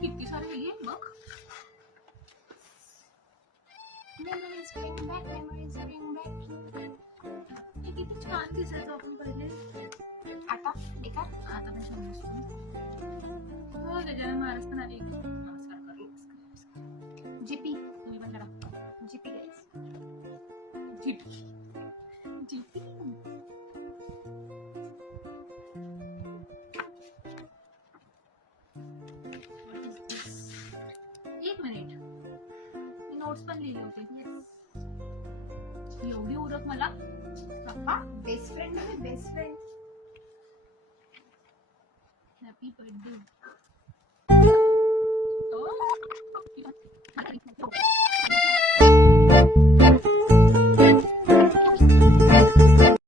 किती सारे लिहिले बघ. Memories bring back, memories bring back. हे किती छान दिसायचं आपण पहिले. आता बेकार. आता पण छान दिसतो. हो त्याच्याने महाराष्ट्र आली. नमस्कार कर. जीपी तुम्ही पण करा. GP guys. GP GP. एक मिनिट, मी नोट्स पण लिहिले होते. एवढी उरक मला. पप्पा बेस्ट फ्रेंड म्हणजे बेस्ट फ्रेंड.